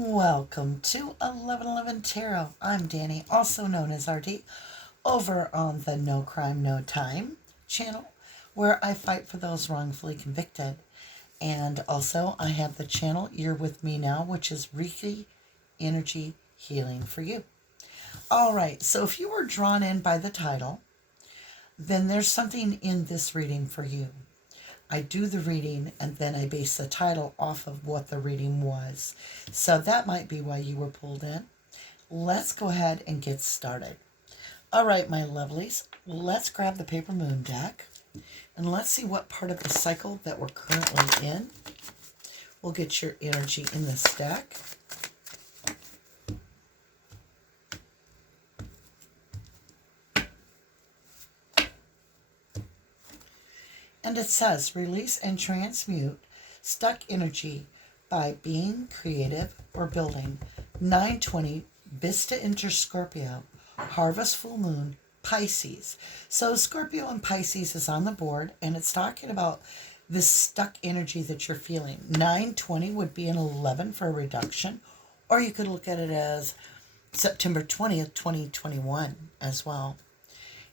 Welcome to 1111 Tarot. I'm Danny, also known as RD, over on the No Crime, No Time channel, where I fight for those wrongfully convicted. And also, I have the channel You're With Me Now, which is Reiki Energy Healing for you. All right, so if you were drawn in by the title, then there's something in this reading for you. I do the reading and then I base the title off of what the reading was. So that might be why you were pulled in. Let's go ahead and get started. All right, my lovelies, let's grab the paper moon deck and let's see what part of the cycle that we're currently in. We'll get your energy in this deck. And it says, release and transmute stuck energy by being creative or building. 920, Vista Inter Scorpio, Harvest Full Moon, Pisces. So Scorpio and Pisces is on the board, and it's talking about this stuck energy that you're feeling. 920 would be an 11 for a reduction, or you could look at it as September 20th, 2021 as well.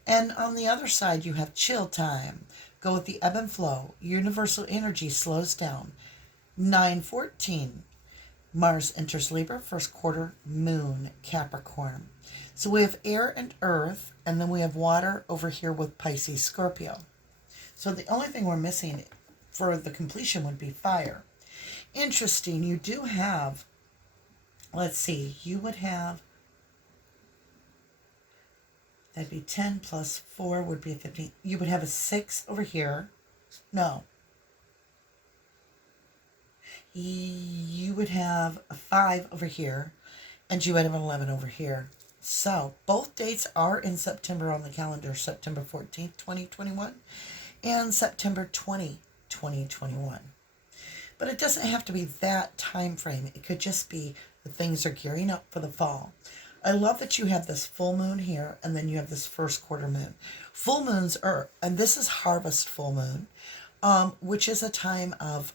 And on the other side, you have chill time. Go with the ebb and flow. Universal energy slows down. 914. Mars enters Libra, first quarter moon, Capricorn. So we have air and earth, and then we have water over here with Pisces, Scorpio. So the only thing we're missing for the completion would be fire. Interesting, you do have, let's see, you would have, that'd be 10 plus 4 would be a 15. You would have a 6 over here. No. You would have a 5 over here. And you would have an 11 over here. So, both dates are in September on the calendar. September 14th, 2021. And September 20, 2021. But it doesn't have to be that time frame. It could just be that things are gearing up for the fall. I love that you have this full moon here, and then you have this first quarter moon. Full moons are, and this is harvest full moon, which is a time of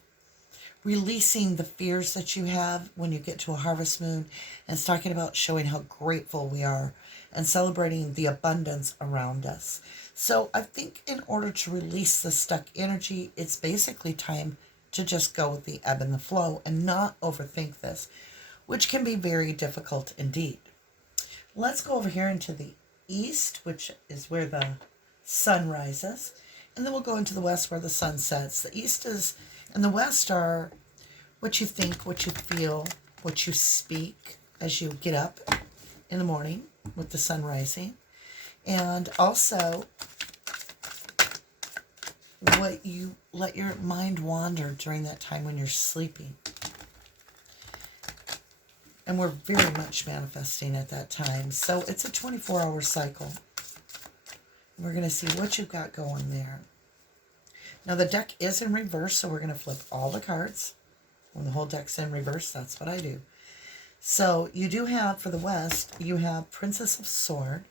releasing the fears that you have when you get to a harvest moon, and it's talking about showing how grateful we are and celebrating the abundance around us. So I think in order to release the stuck energy, it's basically time to just go with the ebb and the flow and not overthink this, which can be very difficult indeed. Let's go over here into the east, which is where the sun rises. And then we'll go into the west where the sun sets. The east is, and the west are what you think, what you feel, what you speak as you get up in the morning with the sun rising. And also what you let your mind wander during that time when you're sleeping. And we're very much manifesting at that time. So it's a 24-hour cycle. We're going to see what you've got going there. Now the deck is in reverse, so we're going to flip all the cards. When the whole deck's in reverse, that's what I do. So you do have, for the west, you have Princess of Swords.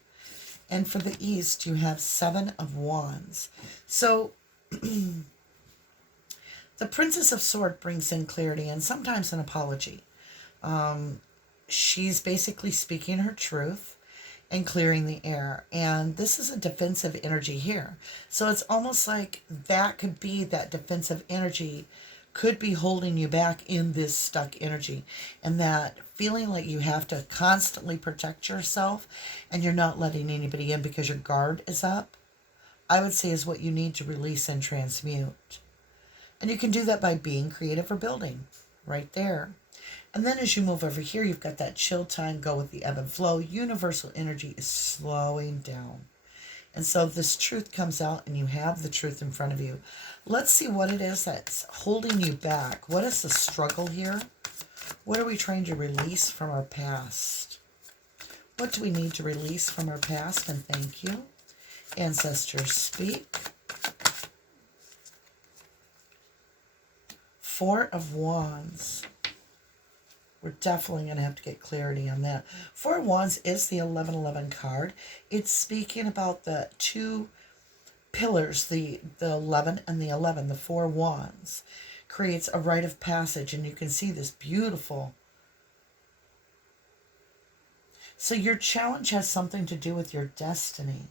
And for the east, you have Seven of Wands. So the Princess of Swords brings in clarity and sometimes an apology. She's basically speaking her truth and clearing the air. And this is a defensive energy here. So it's almost like that could be that defensive energy could be holding you back in this stuck energy. And that feeling like you have to constantly protect yourself and you're not letting anybody in because your guard is up, I would say is what you need to release and transmute. And you can do that by being creative or building right there. And then as you move over here, you've got that chill time, go with the ebb and flow. Universal energy is slowing down. And so this truth comes out and you have the truth in front of you. Let's see what it is that's holding you back. What is the struggle here? What are we trying to release from our past? What do we need to release from our past? And thank you. Ancestors speak. Four of Wands. We're definitely going to have to get clarity on that. Four of Wands is the 1111 card. It's speaking about the two pillars, the 11 and the 11, the Four Wands. Creates a rite of passage, and you can see this beautiful So your challenge has something to do with your destiny.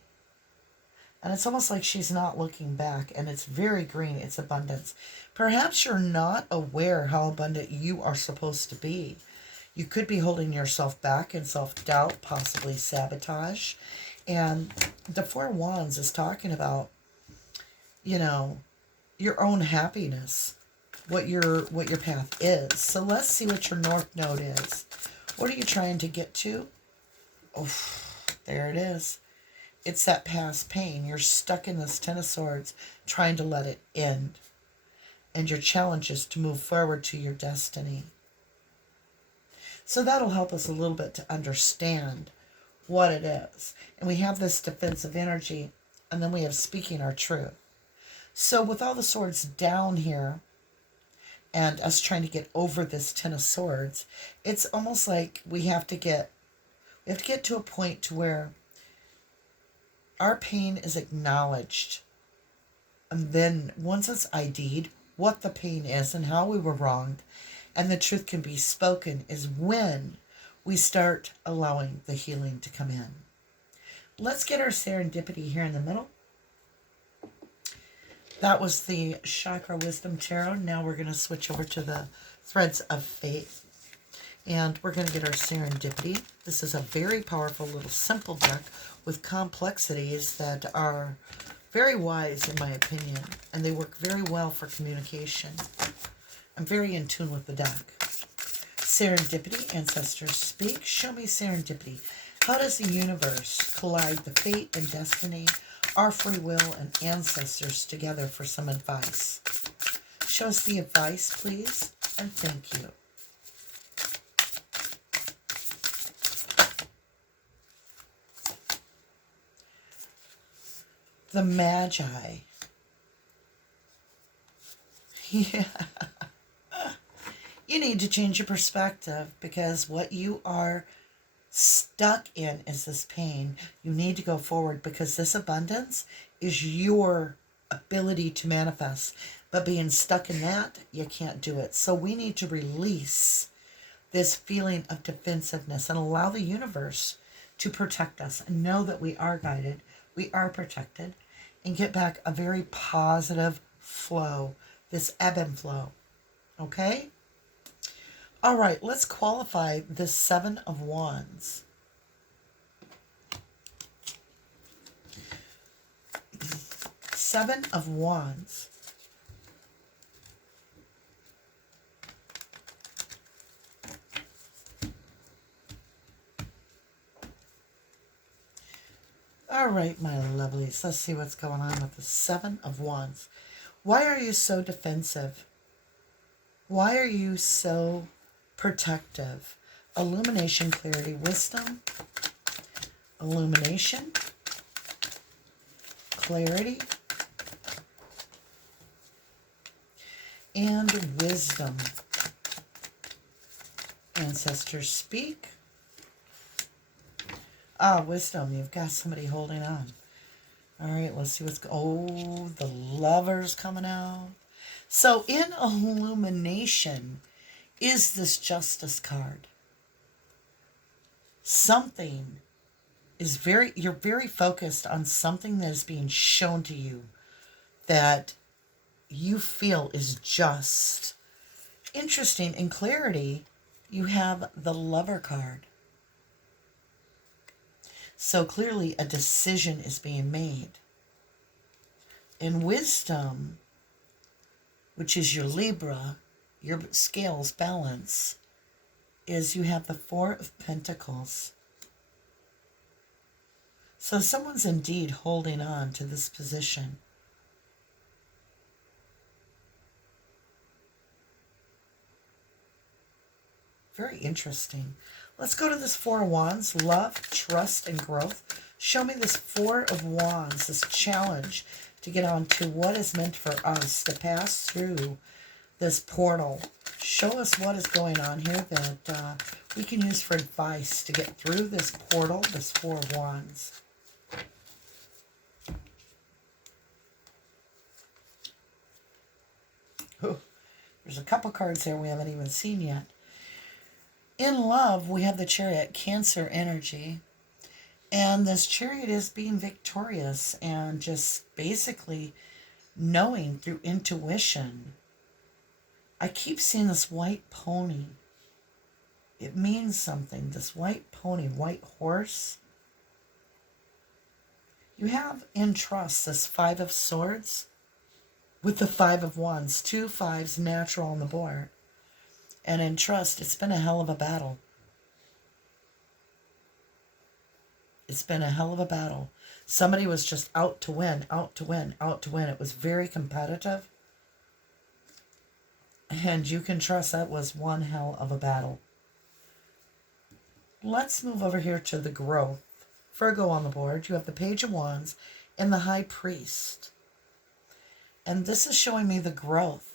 And it's almost like she's not looking back, and it's very green. It's abundance. Perhaps you're not aware how abundant you are supposed to be. You could be holding yourself back in self-doubt, possibly sabotage. And the Four of Wands is talking about, your own happiness, what your path is. So let's see what your North Node is. What are you trying to get to? Oh, there it is. It's that past pain. You're stuck in this Ten of Swords, trying to let it end. And your challenge is to move forward to your destiny. So that'll help us a little bit to understand what it is. And we have this defensive energy, and then we have speaking our truth. So with all the swords down here, and us trying to get over this Ten of Swords, it's almost like we have to get to a point to where our pain is acknowledged. And then once it's ID'd, what the pain is and how we were wronged, and the truth can be spoken, is when we start allowing the healing to come in. Let's get our serendipity here in the middle. That was the Chakra Wisdom Tarot. Now we're going to switch over to the Threads of Fate. And we're going to get our serendipity. This is a very powerful little simple deck with complexities that are very wise in my opinion. And they work very well for communication. I'm very in tune with the deck. Serendipity, ancestors speak. Show me serendipity. How does the universe collide the fate and destiny, our free will, and ancestors together for some advice? Show us the advice, please, and thank you. The Magi. Yeah. You need to change your perspective, because what you are stuck in is this pain. You need to go forward, because this abundance is your ability to manifest. But being stuck in that, you can't do it. So we need to release this feeling of defensiveness and allow the universe to protect us and know that we are guided, we are protected, and get back a very positive flow, this ebb and flow. Okay? All right, let's qualify this Seven of Wands. Seven of Wands. All right, my lovelies, let's see what's going on with the Seven of Wands. Why are you so defensive? Why are you so protective? Illumination, clarity, wisdom. Illumination, clarity, and wisdom. Ancestors speak. Ah, wisdom. You've got somebody holding on. All right, let's see what's... Oh, the Lover's coming out. So in illumination is this Justice card. Something is you're very focused on something that is being shown to you that you feel is just. Interesting. In clarity, you have the Lover card. So clearly a decision is being made. In wisdom, which is your Libra, your scales balance, is you have the Four of Pentacles. So someone's indeed holding on to this position. Very interesting. Let's go to this Four of Wands, love, trust, and growth. Show me this Four of Wands, this challenge to get on to what is meant for us to pass through this portal. Show us what is going on here that we can use for advice to get through this portal, this Four of Wands. Ooh, there's a couple cards there we haven't even seen yet. In love, we have the Chariot, Cancer energy. And this Chariot is being victorious and just basically knowing through intuition. I keep seeing this white pony. It means something. This white pony, white horse. You have in trust this Five of Swords with the Five of Wands. 2 5s natural on the board. And in trust, it's been a hell of a battle. It's been a hell of a battle. Somebody was just out to win, out to win, out to win. It was very competitive. And you can trust that was one hell of a battle. Let's move over here to the growth. Virgo on the board. You have the Page of Wands and the High Priest. And this is showing me the growth.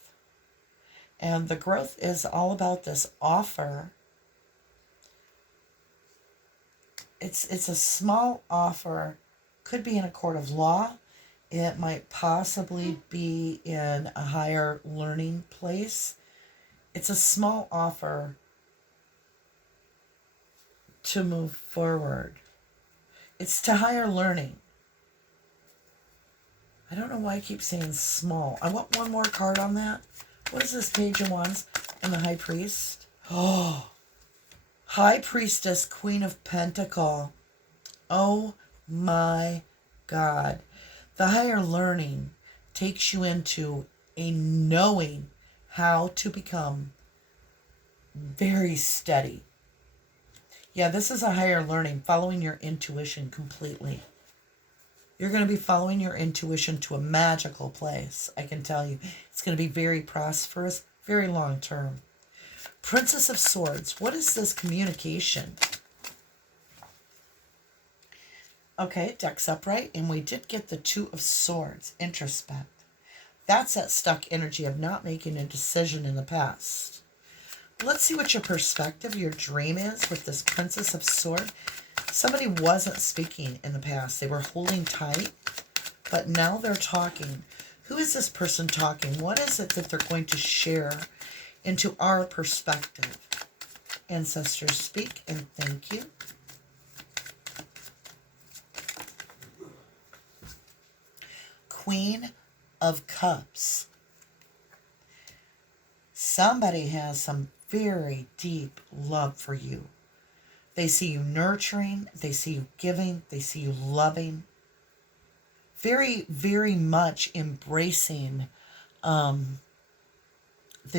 And the growth is all about this offer. It's a small offer. Could be in a court of law. It might possibly be in a higher learning place. It's a small offer to move forward. It's to higher learning. I don't know why I keep saying small. I want one more card on that. What is this Page of Wands and the High Priest? Oh, High Priestess, Queen of Pentacle. Oh my God. The higher learning takes you into a knowing how to become very steady. Yeah, this is a higher learning, following your intuition completely. You're going to be following your intuition to a magical place, I can tell you. It's going to be very prosperous, very long term. Princess of Swords, what is this communication? Okay, deck's upright, and we did get the Two of Swords, introspect. That's that stuck energy of not making a decision in the past. Let's see what your perspective, your dream is with this Princess of Swords. Somebody wasn't speaking in the past. They were holding tight, but now they're talking. Who is this person talking? What is it that they're going to share into our perspective? Ancestors, speak and thank you. Queen of Cups. Somebody has some very deep love for you. They see you nurturing, they see you giving, they see you loving. Very, very much embracing the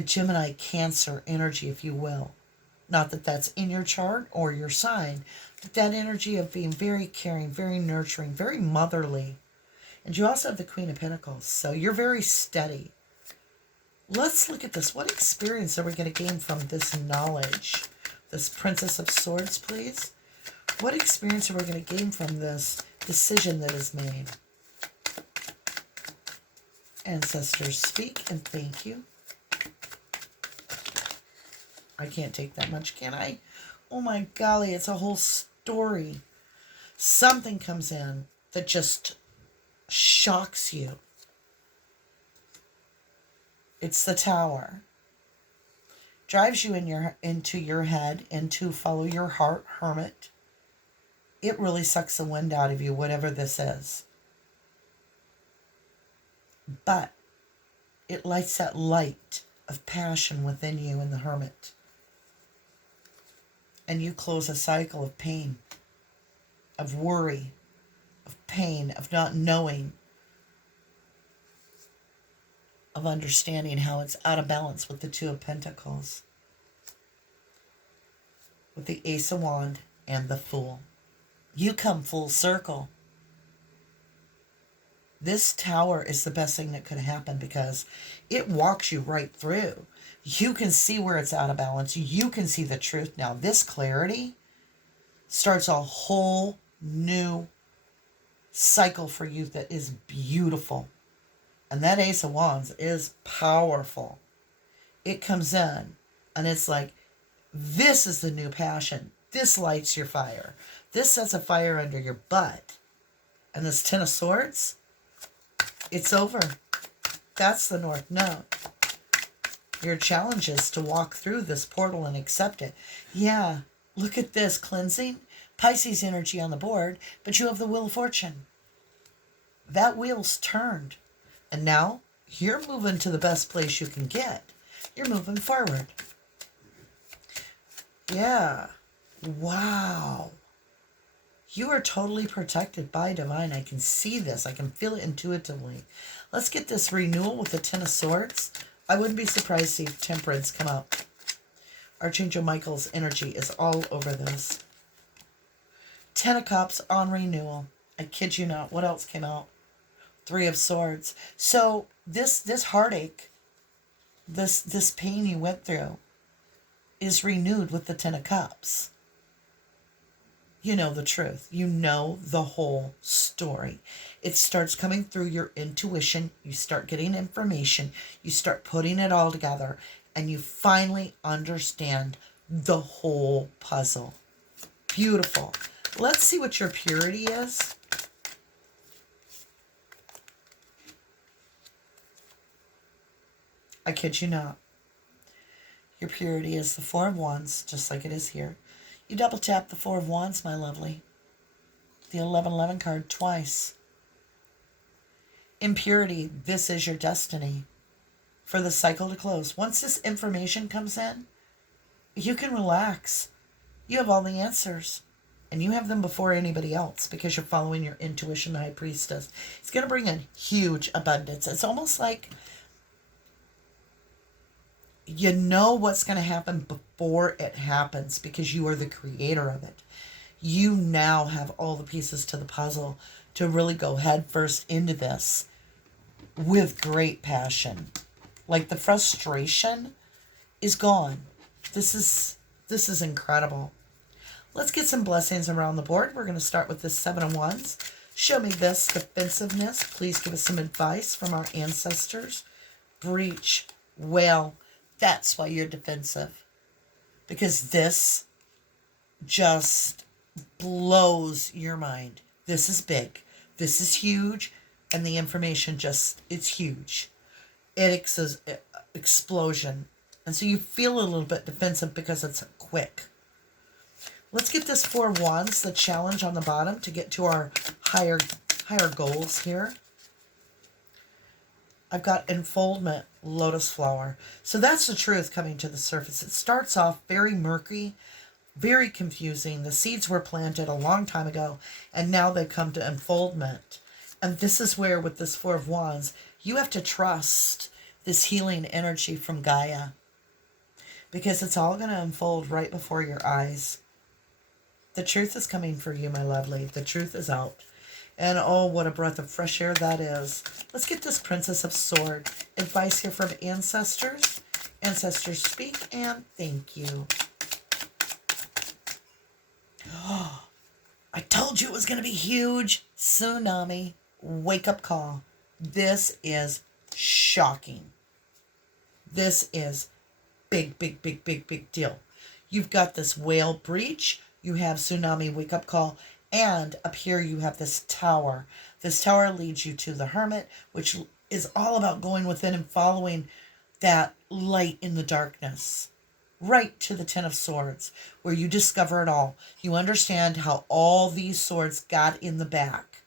Gemini Cancer energy, if you will. Not that that's in your chart or your sign, but that energy of being very caring, very nurturing, very motherly. And you also have the Queen of Pentacles, so you're very steady. Let's look at this. What experience are we going to gain from this knowledge? This Princess of Swords, please. What experience are we going to gain from this decision that is made? Ancestors, speak and thank you. I can't take that much, can I? Oh my golly, it's a whole story. Something comes in that just shocks you. It's the Tower. Drives you into your head, into follow your heart, Hermit. It really sucks the wind out of you, whatever this is. But it lights that light of passion within you in the Hermit. And you close a cycle of pain, of worry, of pain, of not knowing, of understanding how it's out of balance with the Two of Pentacles, with the Ace of Wands and the Fool. You come full circle. This Tower is the best thing that could happen because it walks you right through. You can see where it's out of balance. You can see the truth now. This clarity starts a whole new cycle for you that is beautiful. And that Ace of Wands is powerful. It comes in and it's like, this is the new passion. This lights your fire. This sets a fire under your butt. And this Ten of Swords, it's over. That's the North Node. Your challenge is to walk through this portal and accept it. Yeah, look at this cleansing. Pisces energy on the board, but you have the Wheel of Fortune. That wheel's turned. And now you're moving to the best place you can get. You're moving forward. Yeah. Wow. You are totally protected by divine. I can see this. I can feel it intuitively. Let's get this renewal with the Ten of Swords. I wouldn't be surprised to see Temperance come up. Archangel Michael's energy is all over this. Ten of Cups on renewal. I kid you not. What else came out? Three of Swords. So this heartache, this pain you went through is renewed with the Ten of Cups. You know the truth. You know the whole story. It starts coming through your intuition. You start getting information. You start putting it all together. And you finally understand the whole puzzle. Beautiful. Let's see what your purity is. I kid you not. Your purity is the Four of Wands, just like it is here. You double tap the Four of Wands, my lovely. The 1111 card twice. Impurity, this is your destiny. For the cycle to close. Once this information comes in, you can relax. You have all the answers. And you have them before anybody else because you're following your intuition, the High Priestess. It's going to bring in huge abundance. It's almost like you know what's going to happen before it happens because you are the creator of it. You now have all the pieces to the puzzle to really go head first into this with great passion. Like the frustration is gone. This is incredible. Let's get some blessings around the board. We're going to start with this Seven of Wands. Show me this defensiveness. Please give us some advice from our ancestors. Breach. Well, that's why you're defensive. Because this just blows your mind. This is big. This is huge. And the information it's huge. It's an explosion. And so you feel a little bit defensive because it's quick. Let's get this Four of Wands, the challenge on the bottom to get to our higher goals here. I've got enfoldment, lotus flower. So that's the truth coming to the surface. It starts off very murky, very confusing. The seeds were planted a long time ago, and now they come to enfoldment. And this is where, with this Four of Wands, you have to trust this healing energy from Gaia. Because it's all going to unfold right before your eyes. The truth is coming for you, my lovely. The truth is out. And oh, what a breath of fresh air that is. Let's get this Princess of Sword. Advice here from ancestors. Ancestors speak and thank you. Oh, I told you it was going to be huge. Tsunami. Wake up call. This is shocking. This is big, big, big, big, big deal. You've got this whale breach. You have tsunami wake up call. And up here you have this tower. This tower leads you to the Hermit, which is all about going within and following that light in the darkness. Right to the Ten of Swords, where you discover it all. You understand how all these swords got in the back.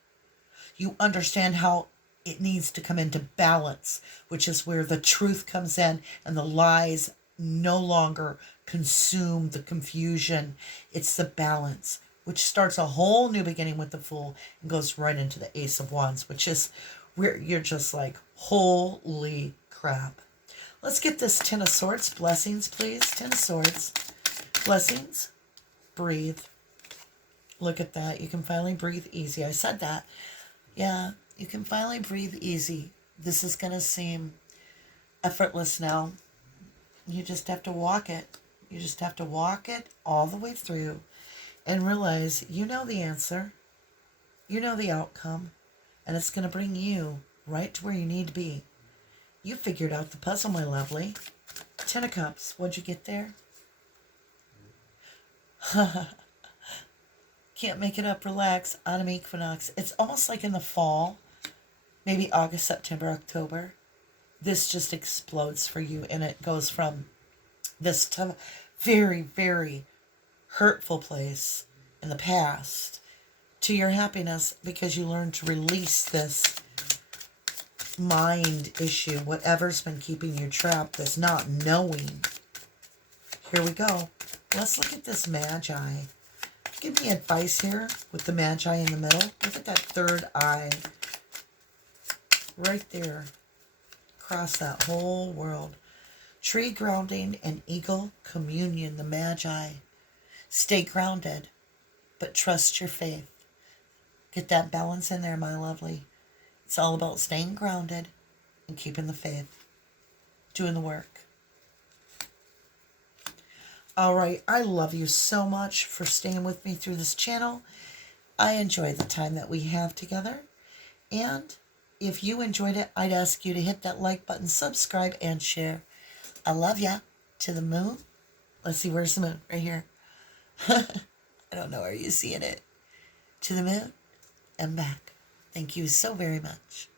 You understand how it needs to come into balance, which is where the truth comes in and the lies no longer consume the confusion. It's the balance, which starts a whole new beginning with the Fool and goes right into the Ace of Wands, which is where you're just like, holy crap. Let's get this Ten of Swords. Blessings, please. Ten of Swords. Blessings. Breathe. Look at that. You can finally breathe easy. I said that. Yeah, you can finally breathe easy. This is going to seem effortless now. You just have to walk it. You just have to walk it all the way through and realize you know the answer. You know the outcome. And it's going to bring you right to where you need to be. You figured out the puzzle, my lovely. Ten of Cups. What'd you get there? Can't make it up. Relax. Autumn equinox. It's almost like in the fall. Maybe August, September, October. this just explodes for you, and it goes from this very, very hurtful place in the past to your happiness because you learn to release this mind issue, whatever's been keeping you trapped, this not knowing. Here we go. Let's look at this Magi. Give me advice here with the Magi in the middle. Look at that third eye right there across that whole world. Tree grounding and eagle communion, the Magi. Stay grounded, but trust your faith. Get that balance in there, my lovely. It's all about staying grounded and keeping the faith, doing the work. All right, I love you so much for staying with me through this channel. I enjoy the time that we have together. And if you enjoyed it, I'd ask you to hit that like button, subscribe, and share. I love ya. To the moon. Let's see, where's the moon? Right here. I don't know. Are you seeing it? To the moon and back. Thank you so very much.